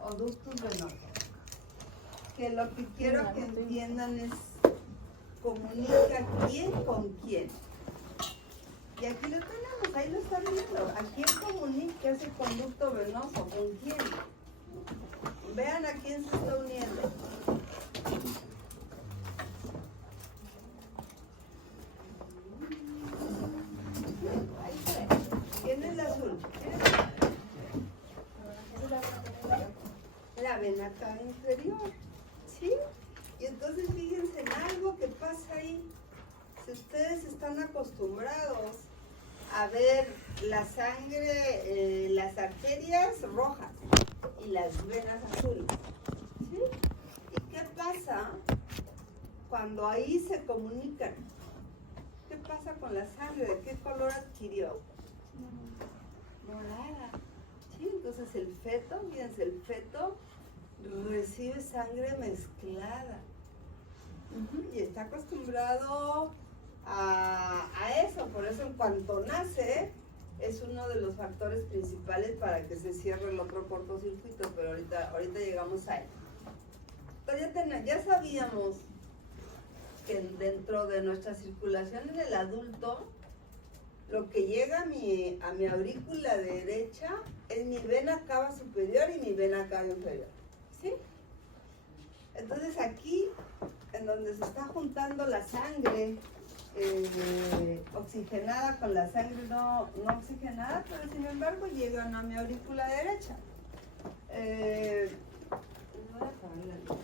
o ductus venoso. Que lo que quiero que entiendan es comunica quién con quién. Y aquí lo tenemos, ahí lo están viendo. ¿A quién comunica ese conducto venoso? ¿Con quién? Vean a quién se está uniendo. Ahí se ve. ¿Quién es el azul? La vena cava inferior. ¿Sí? Y entonces fíjense en algo que pasa ahí. Si ustedes están acostumbrados a ver la sangre, las arterias rojas y las venas azules, ¿sí? ¿Y qué pasa cuando ahí se comunican? ¿Qué pasa con la sangre? ¿De qué color adquirió? Morada. ¿Sí? Entonces el feto, fíjense, el feto recibe sangre mezclada. Y está acostumbrado a eso, por eso en cuanto nace es uno de los factores principales para que se cierre el otro cortocircuito, pero ahorita llegamos a él. Entonces ya sabíamos que dentro de nuestra circulación en el adulto, lo que llega a mi aurícula derecha es mi vena cava superior y mi vena cava inferior, ¿sí? Entonces aquí, en donde se está juntando la sangre oxigenada con la sangre no oxigenada, pero sin embargo llegan a mi aurícula derecha. Voy a apagar la luz.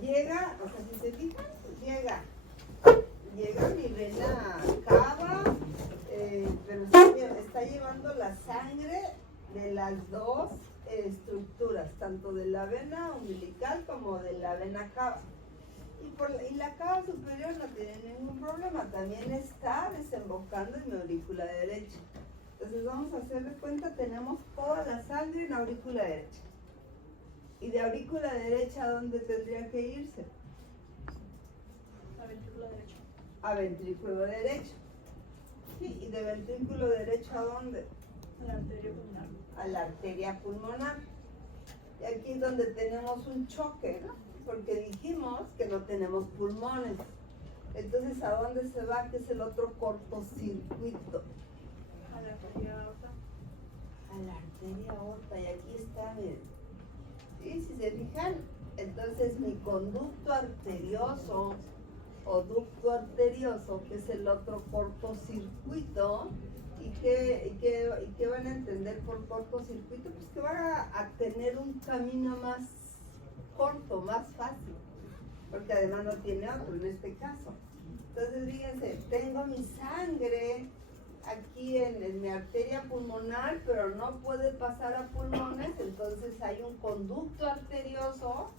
Llega, o sea, si se fijan, llega mi vena cava, pero está llevando la sangre de las dos estructuras, tanto de la vena umbilical como de la vena cava. Y la cava superior no tiene ningún problema, también está desembocando en mi aurícula derecha. Entonces vamos a hacer de cuenta, tenemos toda la sangre en aurícula derecha. ¿Y de aurícula derecha a dónde tendría que irse? A ventrículo derecho. A ventrículo derecho. Sí, ¿y de ventrículo derecho a dónde? A la arteria pulmonar. A la arteria pulmonar. Y aquí es donde tenemos un choque, ¿no? Porque dijimos que no tenemos pulmones. Entonces, ¿a dónde se va? Que es el otro cortocircuito. A la arteria aorta. A la arteria aorta. Y aquí está, miren. ¿Sí? Si se fijan, entonces mi conducto arterioso o ducto arterioso, que es el otro cortocircuito, ¿y qué van a entender por cortocircuito? Pues que va a tener un camino más corto, más fácil, porque además no tiene otro en este caso. Entonces fíjense, tengo mi sangre aquí en mi arteria pulmonar, pero no puede pasar a pulmones, entonces hay un conducto arterioso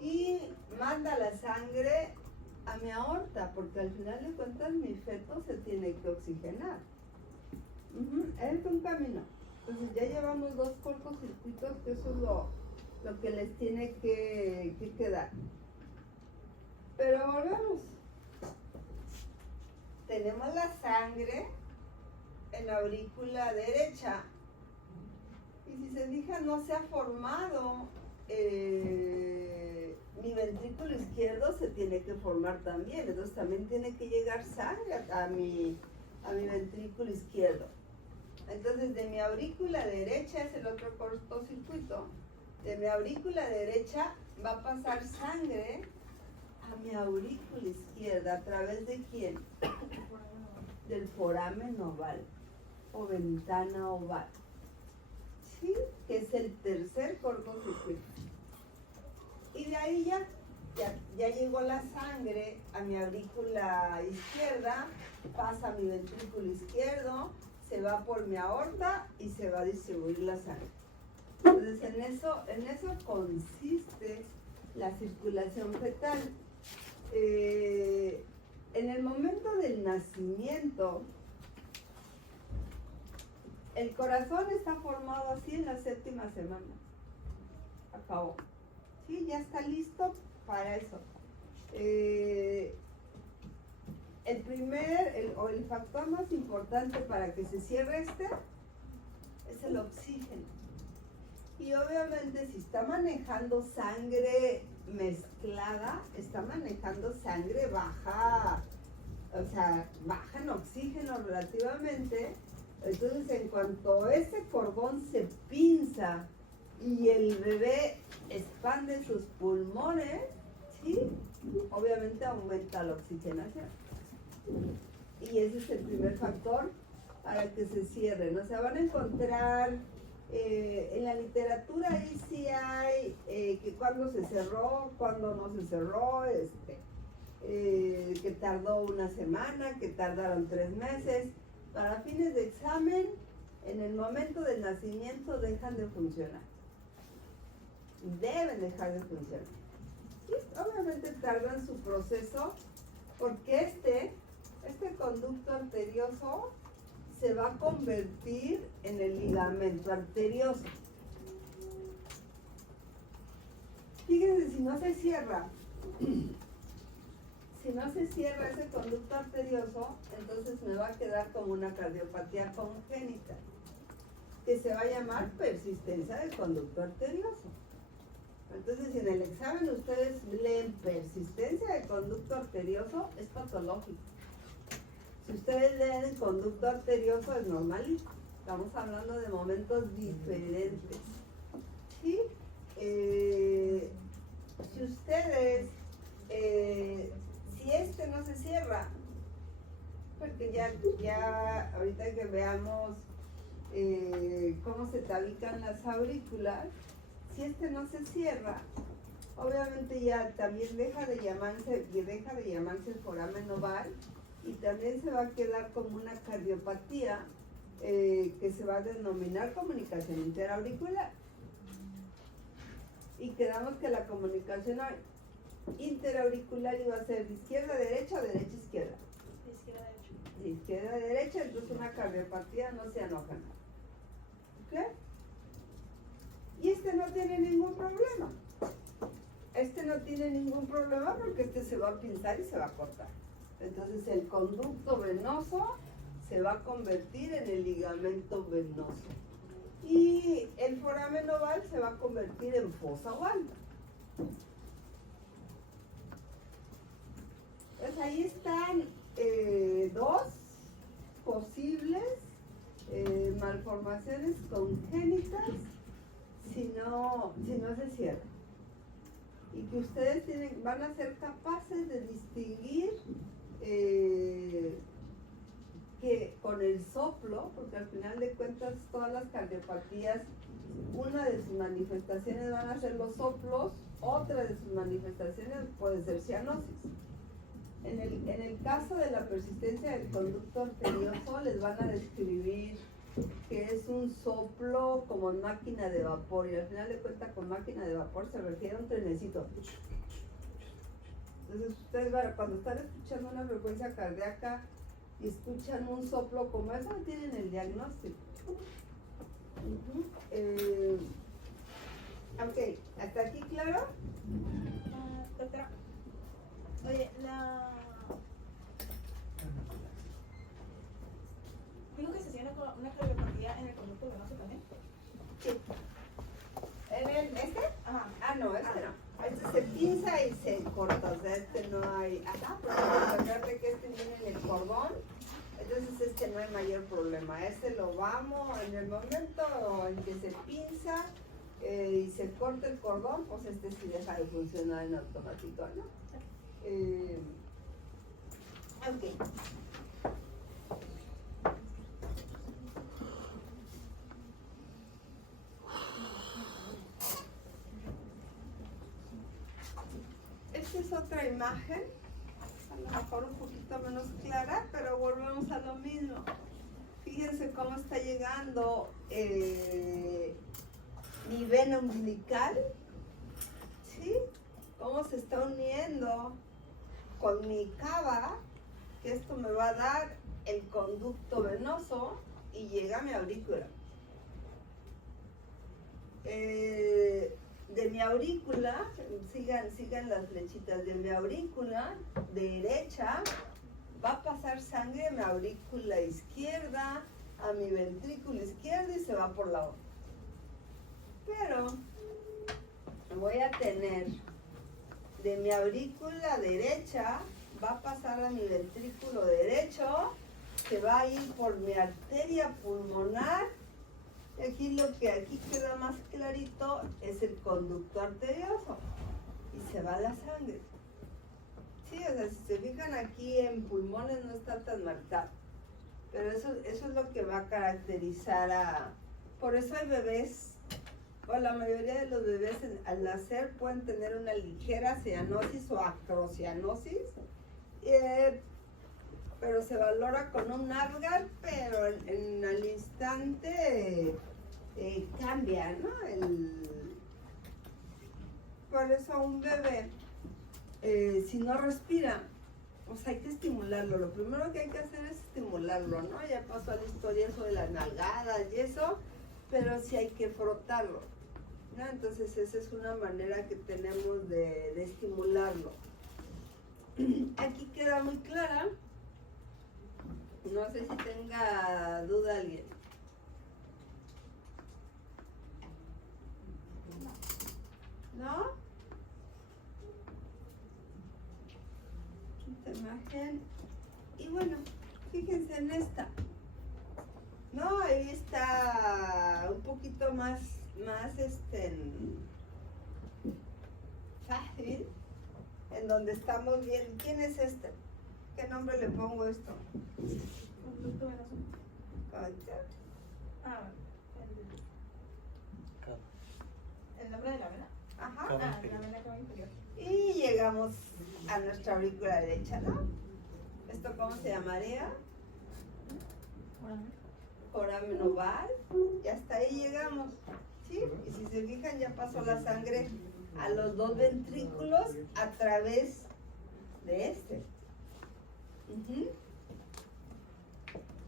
y manda la sangre a mi aorta, porque al final de cuentas mi feto se tiene que oxigenar. Es un camino. Entonces ya llevamos dos cortocircuitos, que eso es lo que les tiene que quedar. Pero volvemos. Tenemos la sangre en la aurícula derecha. Y si se fijan, no se ha formado. Mi ventrículo izquierdo se tiene que formar también. Entonces también tiene que llegar sangre a mi ventrículo izquierdo. Entonces de mi aurícula derecha es el otro cortocircuito. De mi aurícula derecha va a pasar sangre a mi aurícula izquierda. ¿A través de quién? Del foramen oval o ventana oval. ¿Sí? Que es el tercer cortocircuito. Y de ahí ya llegó la sangre a mi aurícula izquierda, pasa a mi ventrículo izquierdo, se va por mi aorta y se va a distribuir la sangre. Entonces en eso consiste la circulación fetal. En el momento del nacimiento, el corazón está formado así en la 7ª semana. Acabó. ¿Sí? Ya está listo para eso. el factor más importante para que se cierre es el oxígeno. Y obviamente si está manejando sangre mezclada, está manejando sangre baja, o sea, baja en oxígeno relativamente. Entonces en cuanto ese cordón se pinza y el bebé expande sus pulmones, ¿sí? Obviamente aumenta la oxigenación. Y ese es el primer factor para que se cierren. O sea, van a encontrar en la literatura ahí sí hay que cuándo se cerró, cuándo no se cerró, que tardó una semana, que tardaron 3 meses. Para fines de examen, en el momento del nacimiento dejan de funcionar. Deben dejar de funcionar. Y obviamente tardan su proceso porque este conducto arterioso se va a convertir en el ligamento arterioso. Fíjense, si no se cierra ese conducto arterioso, entonces me va a quedar como una cardiopatía congénita, que se va a llamar persistencia del conducto arterioso. Entonces, si en el examen ustedes leen persistencia del conducto arterioso, es patológico. Si ustedes leen conducto arterioso, es normalito. Estamos hablando de momentos diferentes. ¿Sí? Si ustedes, si este no se cierra, porque ya ahorita que veamos cómo se tabican las aurículas, si este no se cierra, obviamente ya también deja de llamarse el foramen oval y también se va a quedar como una cardiopatía que se va a denominar comunicación interauricular. Y quedamos que la comunicación interauricular iba a ser de izquierda a derecha o derecha a izquierda. De izquierda a derecha. De izquierda a derecha, entonces una cardiopatía no se enoja. ¿Ok? Y este no tiene ningún problema. Este no tiene ningún problema porque este se va a pinzar y se va a cortar. Entonces el conducto venoso se va a convertir en el ligamento venoso. Y el foramen oval se va a convertir en fosa oval. Pues ahí están dos posibles malformaciones congénitas si no se cierra. Y que ustedes van a ser capaces de distinguir que con el soplo, porque al final de cuentas todas las cardiopatías, una de sus manifestaciones van a ser los soplos, otra de sus manifestaciones puede ser cianosis. En el caso de la persistencia del conducto arterioso, les van a describir que es un soplo como en máquina de vapor, y al final de cuentas con máquina de vapor se refiere a un trenecito. Entonces ustedes cuando están escuchando una frecuencia cardíaca y escuchan un soplo como eso, tienen el diagnóstico. Ok, ¿hasta aquí claro? Doctora, oye, digo que se tiene una cardiopatía en el conducto venoso también. Sí. ¿En este? Ajá. Ah, no, este no. Este se pinza y se corta, o sea, este no hay. Ajá, porque acuérdate que este viene en el cordón, entonces este no hay mayor problema. Este lo vamos, en el momento en que se pinza y se corta el cordón, pues este sí deja de funcionar en automático, ¿no? Ok. Esta es otra imagen, a lo mejor un poquito menos clara, pero volvemos a lo mismo. Fíjense cómo está llegando mi vena umbilical, ¿sí? Cómo se está uniendo con mi cava, que esto me va a dar el conducto venoso y llega a mi aurícula. De mi aurícula, sigan las flechitas, de mi aurícula derecha va a pasar sangre a mi aurícula izquierda, a mi ventrículo izquierdo y se va por la otra. Pero voy a tener de mi aurícula derecha, va a pasar a mi ventrículo derecho, se va a ir por mi arteria pulmonar. Y aquí lo que aquí queda más clarito es el conducto arterioso y se va la sangre. Sí, o sea, si se fijan aquí en pulmones no está tan marcado, pero eso es lo que va a caracterizar a... Por eso hay bebés, o la mayoría de los bebés al nacer pueden tener una ligera cianosis o acrocianosis, pero se valora con un Apgar, pero en el instante cambia, ¿no? Por eso un bebé, si no respira, pues hay que estimularlo. Lo primero que hay que hacer es estimularlo, ¿no? Ya pasó a la historia eso de las nalgadas y eso, pero sí hay que frotarlo, ¿no? Entonces esa es una manera que tenemos de estimularlo. Aquí queda muy clara. No sé si tenga duda alguien. ¿No? Esta imagen. Y bueno, fíjense en esta. ¿No? Ahí está un poquito más fácil. En donde estamos viendo. ¿Quién es este? ¿Qué nombre le pongo esto? Conducto venoso. ¿Concha? Ah, el nombre de la vena. Ajá. Ah, la vena cava inferior. Y llegamos a nuestra aurícula derecha, ¿no? ¿Esto cómo se llamaría? Foramen oval. Y hasta ahí llegamos, ¿sí? Y si se fijan, ya pasó la sangre a los dos ventrículos a través de este.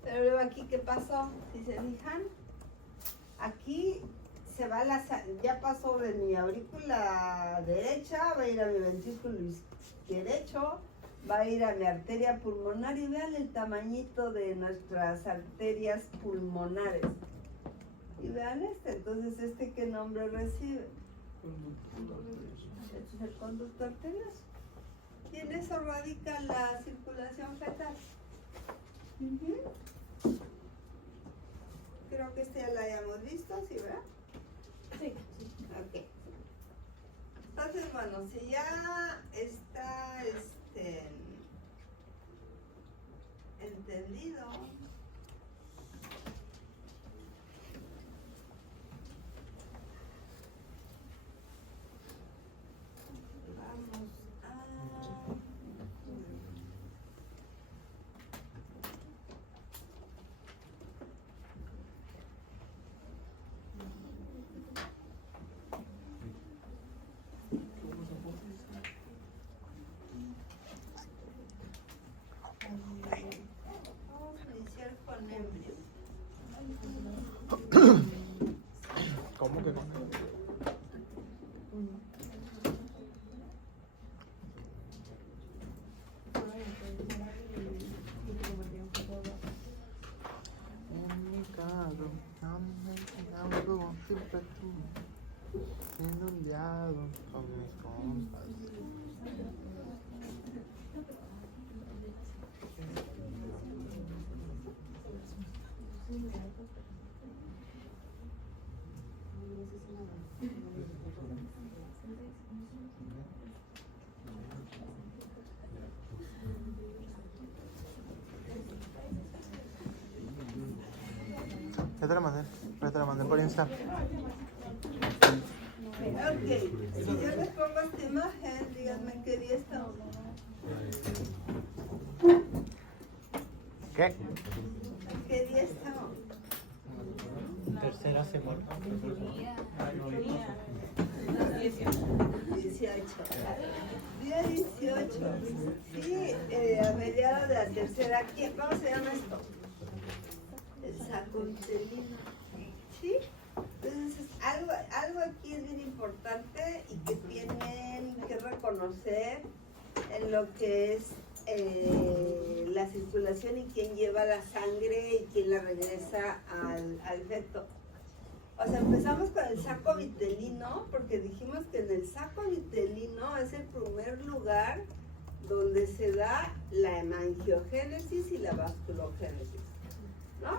Pero luego aquí, ¿qué pasó? Si se fijan, aquí se va ya pasó de mi aurícula derecha, va a ir a mi ventrículo derecho, va a ir a mi arteria pulmonar y vean el tamañito de nuestras arterias pulmonares. Y vean entonces ¿qué nombre recibe? Este es el conducto arterioso. Y en eso radica la circulación fetal. Creo que ya la hayamos visto, ¿sí, verdad? Sí. Ok. Entonces, bueno, si ya está entendido, vamos a... Vamos a iniciar con embrión. ¿Cómo que no? Siempre tú, inundado con mis cosas. Ya te la mandé por Insta. Ok, si yo les pongo esta imagen, díganme qué día estamos. ¿Qué? ¿Qué día estamos? Tercera semana. Día 18. Sí, a mediados de la tercera. ¿Cómo se llama esto? El saconcelino. ¿Sí? Entonces, algo aquí es bien importante y que tienen que reconocer en lo que es la circulación y quién lleva la sangre y quién la regresa al feto. O sea, empezamos con el saco vitelino porque dijimos que en el saco vitelino es el primer lugar donde se da la hemangiogénesis y la vasculogénesis.